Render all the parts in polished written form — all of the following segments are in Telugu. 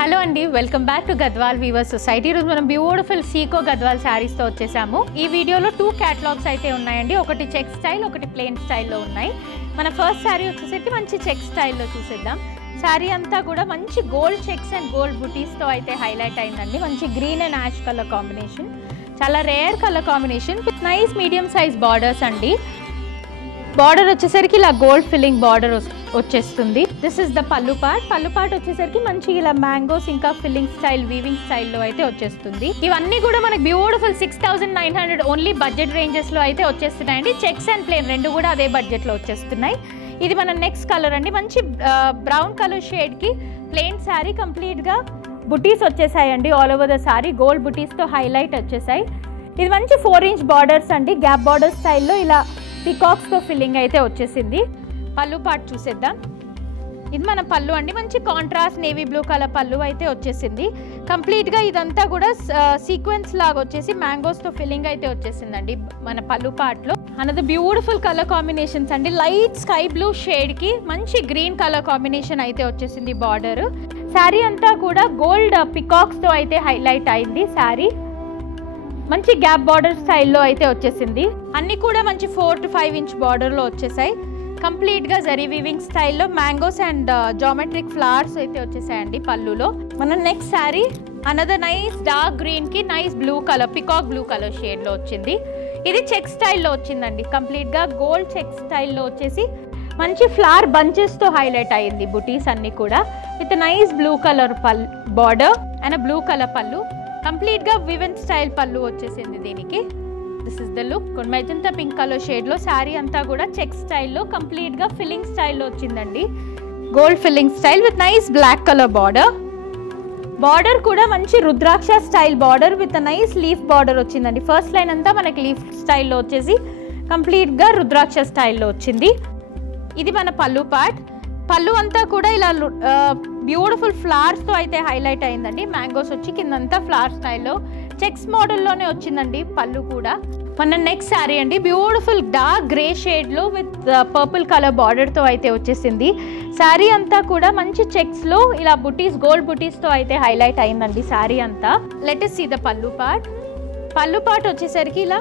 హలో అండి, welcome back to Gadwal weavers society. ఈరోజు మనం బ్యూటిఫుల్ సీకో గద్వాల్ శారీస్తో వచ్చేసాము. ఈ వీడియోలో 2 క్యాటలాగ్స్ అయితే ఉన్నాయండి. ఒకటి చెక్ స్టైల్, ఒకటి ప్లెయిన్ స్టైల్లో ఉన్నాయి. మన ఫస్ట్ శారీ వచ్చేసరికి మంచి చెక్ స్టైల్లో చూసేద్దాం. శారీ అంతా కూడా మంచి గోల్డ్ చెక్స్ అండ్ గోల్డ్ బుటీస్తో అయితే హైలైట్ అయిందండి. మంచి green and ash colour combination, చాలా rare colour combination with nice medium size borders అండి. బార్డర్ వచ్చేసరికి ఇలా గోల్డ్ ఫిల్లింగ్ బార్డర్ వచ్చేస్తుంది. This is the pallu part వచ్చేసరికి మంచి ఇలా మ్యాంగోస్ ఇంకా ఫిల్లింగ్ స్టైల్, వీవింగ్ స్టైల్లో అయితే వచ్చేస్తుంది. ఇవన్నీ కూడా మనకి బ్యూటిఫుల్ 6900 ఓన్లీ బడ్జెట్ రేంజెస్ లో అయితే వచ్చేస్తున్నాయండి. చెక్స్ అండ్ ప్లెయిన్ రెండు కూడా అదే బడ్జెట్ లో వచ్చేస్తున్నాయి. ఇది మన నెక్స్ట్ కలర్ అండి. మంచి బ్రౌన్ కలర్ షేడ్ కి ప్లెయిన్ శారీ, కంప్లీట్ గా బుటీస్ వచ్చేసాయండి. All over the sari gold butis తో హైలైట్ వచ్చేసాయి. ఇది మంచి 4 ఇంచ్ బార్డర్స్ అండి. గ్యాప్ బార్డర్ స్టైల్లో ఇలా పికాక్స్ తో ఫిల్లింగ్ అయితే వచ్చేసింది. పల్లు పార్ట్ చూసేద్దాం. ఇది మన పల్లు అండి. మంచి కాంట్రాస్ట్ నేవీ బ్లూ కలర్ పల్లు అయితే వచ్చేసింది. కంప్లీట్ గా ఇదంతా కూడా సీక్వెన్స్ లాగా వచ్చేసి మ్యాంగోస్ తో ఫిల్లింగ్ అయితే వచ్చేసిందండి మన పల్లు పార్ట్ లో. అనదర్ బ్యూటిఫుల్ కలర్ కాంబినేషన్స్ అండి. లైట్ స్కై బ్లూ షేడ్ కి మంచి గ్రీన్ కలర్ కాంబినేషన్ అయితే వచ్చేసింది బార్డర్. శారీ అంతా కూడా గోల్డ్ పికాక్స్ తో అయితే హైలైట్ అయింది. శారీ మంచి గ్యాప్ బార్డర్ స్టైల్లో అయితే వచ్చేసింది. అన్ని కూడా మంచి 4 to 5 ఇంచ్ బార్డర్ లో వచ్చేసాయి. కంప్లీట్ గా జరీ వీవింగ్ స్టైల్లో మ్యాంగోస్ అండ్ జామెట్రిక్ ఫ్లవర్స్ అయితే వచ్చేసాయండి పళ్ళులో. మన next sari another nice dark green కి nice blue colour, peacock blue colour shade లో వచ్చింది. ఇది చెక్ స్టైల్లో వచ్చిందండి. కంప్లీట్ గా గోల్డ్ చెక్ స్టైల్లో వచ్చేసి మంచి ఫ్లవర్ బంచెస్ తో హైలైట్ అయ్యింది బుటీస్ అన్ని కూడా. With nice blue colour border and blue colour పళ్ళు. కంప్లీట్ గా వివెన్ స్టైల్ పళ్ళు వచ్చేసింది దీనికి. This is the look. Magenta pink colour shade లో శారీ అంతా కూడా చెక్ స్టైల్లో కంప్లీట్ గా ఫిల్లింగ్ స్టైల్లో వచ్చిందండి. Gold filling style with nice black colour border. Border కూడా మంచి rudraksha style border with nice leaf border వచ్చిందండి. ఫస్ట్ లైన్ అంతా మనకి లీఫ్ స్టైల్లో వచ్చేసి కంప్లీట్ గా రుద్రాక్ష స్టైల్లో వచ్చింది. ఇది మన పల్లు పార్ట్. పళ్ళు అంతా కూడా ఇలా బ్యూటిఫుల్ ఫ్లవర్స్ తో అయితే హైలైట్ అయిందండి. మ్యాంగోస్ వచ్చి కిందంతా ఫ్లవర్ స్టైల్లో చెక్స్ మోడల్లోనే వచ్చిందండి పళ్ళు కూడా. మన నెక్స్ట్ శారీ అండి. బ్యూటిఫుల్ డార్క్ గ్రే షేడ్ లో విత్ పర్పుల్ కలర్ బార్డర్ తో అయితే వచ్చేసింది. శారీ అంతా కూడా మంచి చెక్స్ లో ఇలా బుటీస్, గోల్డ్ బుటీస్ తో అయితే హైలైట్ అయిందండి శారీ అంతా. లెట్ us see the పల్లు పార్ట్. పల్లు పార్ట్ వచ్చేసరికి ఇలా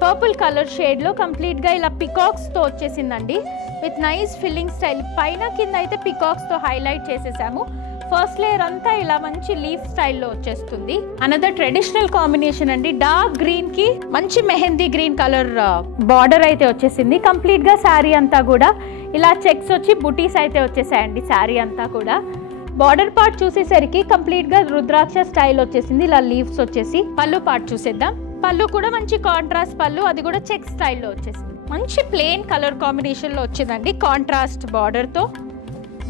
పర్పుల్ కలర్ షేడ్ లో కంప్లీట్ గా ఇలా పికాక్స్ తో వచ్చేసిందండి. With nice filling style. పైన కింద అయితే పికాక్స్ తో హైలైట్ చేసేసాము. ఫస్ట్ లేయర్ అంతా ఇలా మంచి లీఫ్ స్టైల్లో వచ్చేస్తుంది. అనదర్ ట్రెడిషనల్ కాంబినేషన్ అండి. డార్క్ గ్రీన్ కి మంచి మెహందీ గ్రీన్ కలర్ బార్డర్ అయితే వచ్చేసింది. కంప్లీట్ గా శారీ అంతా కూడా ఇలా చెక్స్ వచ్చి బుటీస్ అయితే వచ్చేసాయండి శారీ అంతా కూడా. బార్డర్ పార్ట్ చూసేసరికి కంప్లీట్ గా రుద్రాక్ష స్టైల్ వచ్చేసింది. ఇలా లీవ్స్ వచ్చేసి. పళ్ళు పార్ట్ చూసేద్దాం. పళ్ళు కూడా మంచి కాంట్రాస్ట్ పళ్ళు, అది కూడా చెక్ స్టైల్లో వచ్చేసింది. మంచి ప్లెయిన్ కలర్ కాంబినేషన్ లో వచ్చిందండి. కాంట్రాస్ట్ బార్డర్ తో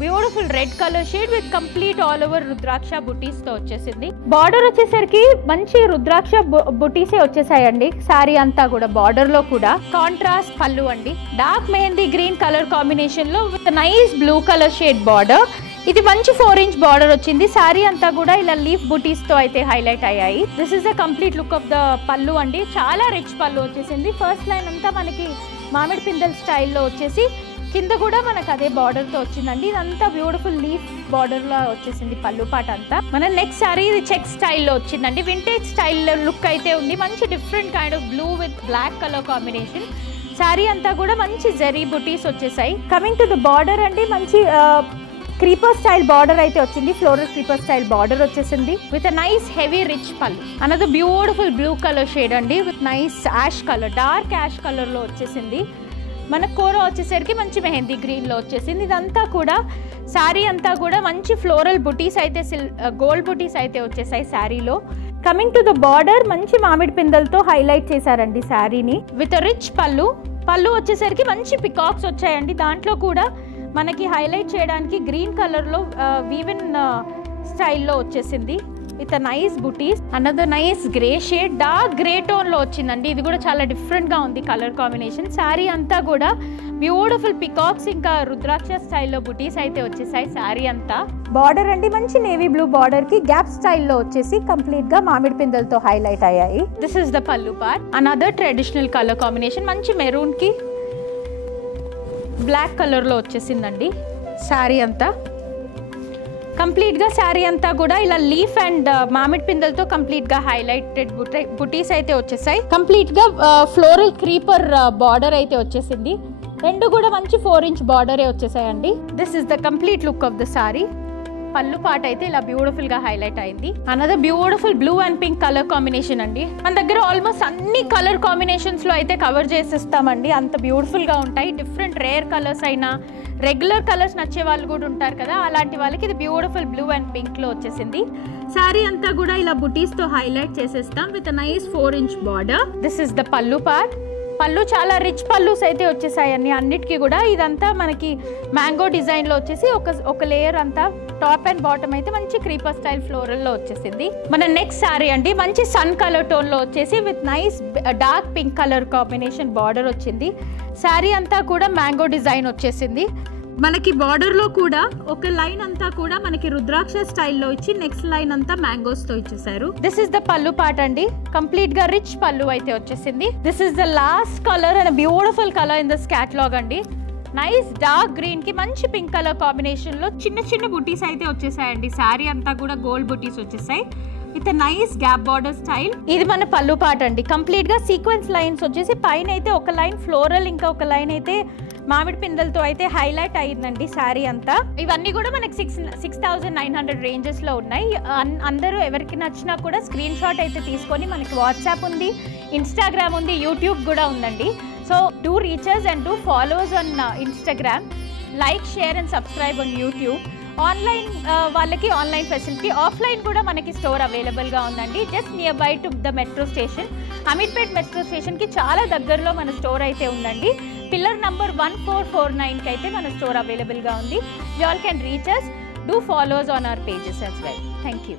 beautiful red colour shade with complete all over rudraksha butis తో వచ్చేసింది. బార్డర్ వచ్చేసరికి మంచి రుద్రాక్ష బుటీసే వచ్చేసాయండి శారీ అంతా కూడా. బార్డర్ లో కూడా కాంట్రాస్ట్ పళ్ళు అండి. Dark mehndi green colour combination లో with nice blue colour shade border. ఇది మంచి 4 ఇంచ్ బార్డర్ వచ్చింది. శారీ అంతా కూడా ఇలా లీఫ్ బుటీస్ తో అయితే హైలైట్ అయ్యాయి. This is the complete look of the పళ్ళు అండి. చాలా రిచ్ పళ్ళు వచ్చేసింది. ఫస్ట్ లైన్ అంతా మనకి మామిడి పిందెల్ స్టైల్లో వచ్చేసి కింద కూడా మనకు అదే బార్డర్ తో వచ్చిందండి. ఇదంతా బ్యూటిఫుల్ లీఫ్ బార్డర్ లో వచ్చేసింది పళ్ళు పాట అంతా. మన నెక్స్ట్ శారీ ఇది చెక్ స్టైల్లో వచ్చిందండి. వింటేజ్ స్టైల్ లుక్ అయితే ఉంది. మంచి different kind of blue with black colour combination. Sari అంతా కూడా మంచి జరీ బుటీస్ వచ్చేసాయి. కమింగ్ టు ద బార్డర్ అండి. మంచి క్రీపర్ స్టైల్ బార్డర్ అయితే వచ్చింది. ఫ్లోరల్ క్రీపర్ స్టైల్ బార్డర్ వచ్చేసింది with nice heavy rich pallu. Another beautiful blue colour shade అండి with nice ash colour, dark ash colour లో వచ్చేసింది. మన కూర వచ్చేసరికి మంచి మెహందీ గ్రీన్ లో వచ్చేసింది. ఇదంతా కూడా శారీ అంతా కూడా మంచి ఫ్లోరల్ బుటీస్ అయితే, గోల్డ్ బుటీస్ అయితే వచ్చేసాయి శారీలో. కమింగ్ టు ద బార్డర్ మంచి మామిడి పిందెలతో హైలైట్ చేశారండి శారీని విత్ రిచ్ పళ్ళు. పళ్ళు వచ్చేసరికి మంచి పికాక్స్ వచ్చాయండి. దాంట్లో కూడా మనకి హైలైట్ చేయడానికి గ్రీన్ కలర్ లో వీవెన్ స్టైల్లో వచ్చేసింది with nice buttis. Another nice grey shade, dark grey tone లో వచ్చిందండి. ఇది కూడా చాలా డిఫరెంట్ గా ఉంది కలర్ కాంబినేషన్. శారీ అంతా కూడా బ్యూటిఫుల్ పికాక్స్ ఇంకా రుద్రాక్ష స్టైల్లో బుటీస్ అయితే వచ్చేసాయి శారీ అంతా. బార్డర్ అండి మంచి నేవీ బ్లూ బార్డర్ కి గ్యాప్ స్టైల్లో వచ్చేసి కంప్లీట్ గా మామిడి పిందెలతో హైలైట్ అయ్యాయి. This is the pallu part. Another traditional colour combination. మంచి మెరూన్ కి బ్లాక్ కలర్ లో వచ్చేసిందండి శారీ అంతా. కంప్లీట్ గా శారీ అంతా కూడా ఇలా లీఫ్ అండ్ మామిడి పిందెలతో కంప్లీట్ గా హైలైటెడ్ బుటీస్ అయితే వచ్చేసాయి. కంప్లీట్ గా ఫ్లోరల్ క్రీపర్ బార్డర్ అయితే వచ్చేసింది. రెండు కూడా మంచి 4 ఇంచ్ బార్డరే వచ్చేసాయండి. This is the complete look of the sari. Pallu పాట అయితే ఇలా బ్యూటిఫుల్ గా హైలైట్ అయింది. Another beautiful blue and pink colour combination అండి. మన దగ్గర ఆల్మోస్ట్ అన్ని కలర్ కాంబినేషన్స్ లో అయితే కవర్ చేసిస్తామండి. అంత బ్యూటిఫుల్ గా ఉంటాయి. డిఫరెంట్ రేర్ కలర్స్ అయినా రెగ్యులర్ కలర్స్ నచ్చే వాళ్ళు కూడా ఉంటారు కదా, అలాంటి వాళ్ళకి ఇది బ్యూటిఫుల్ బ్లూ అండ్ పింక్ లో వచ్చేసింది. శారీ అంతా కూడా ఇలా బుటీస్ తో హైలైట్ చేసేస్తాం with nice 4 inch border. This is the పళ్ళు పార్ట్. పళ్ళు చాలా రిచ్ పళ్ళుస్ అయితే వచ్చేసాయండి అన్నిటికీ కూడా. ఇదంతా మనకి మ్యాంగో డిజైన్ లో వచ్చేసి ఒక లేయర్ అంతా టాప్ అండ్ బాటమ్ అయితే మంచి క్రీపర్ స్టైల్ ఫ్లోరల్ లో వచ్చేసింది. మన నెక్స్ట్ శారీ అండి మంచి సన్ కలర్ టోన్ లో వచ్చేసి with nice dark pink colour combination border వచ్చింది. శారీ అంతా కూడా మ్యాంగో డిజైన్ వచ్చేసింది. మనకి బార్డర్ లో కూడా ఒక లైన్ అంతా కూడా మనకి రుద్రాక్ష స్టైల్లో ఇచ్చి నెక్స్ట్ లైన్ అంతా మ్యాంగోస్ తో ఇచ్చేసారు. దిస్ ఇస్ ద పళ్ళు పార్ట్ అండి. కంప్లీట్ గా రిచ్ పళ్ళు అయితే వచ్చేసింది. This is the last colour and beautiful colour in this catalogue అండి. నైస్ డార్క్ గ్రీన్ కి మంచి పింక్ కలర్ కాంబినేషన్ లో చిన్న చిన్న బుటీస్ అయితే వచ్చేసాయండి. శారీ అంతా కూడా గోల్డ్ బుటీస్ వచ్చేసాయి with nice gap border style. ఇది మన పళ్ళు పార్ట్ అండి. కంప్లీట్ గా సీక్వెన్స్ లైన్స్ వచ్చేసి పైన అయితే ఒక లైన్ ఫ్లోరల్, ఇంకా ఒక లైన్ అయితే మామిడి పిందెలతో అయితే హైలైట్ అయ్యిందండి శారీ అంతా. ఇవన్నీ కూడా మనకి 6,900 రేంజెస్ లో ఉన్నాయి. అందరూ ఎవరికి నచ్చినా కూడా స్క్రీన్ షాట్ అయితే తీసుకొని, మనకి వాట్సాప్ ఉంది, ఇన్స్టాగ్రామ్ ఉంది, యూట్యూబ్ కూడా ఉందండి. So do reach us and do follow us on Instagram, like, share and subscribe on YouTube. Online వాళ్ళకి ఆన్లైన్ ఫెసిలిటీ, ఆఫ్లైన్ కూడా మనకి స్టోర్ అవైలబుల్గా ఉందండి. Just near by to the metro station, Ameerpet metro స్టేషన్కి చాలా దగ్గరలో మన స్టోర్ అయితే ఉందండి. పిల్లర్ నంబర్ 1449కి అయితే మన స్టోర్ అవైలబుల్గా ఉంది. You all can reach us. Do follow us on our pages as well. Thank you.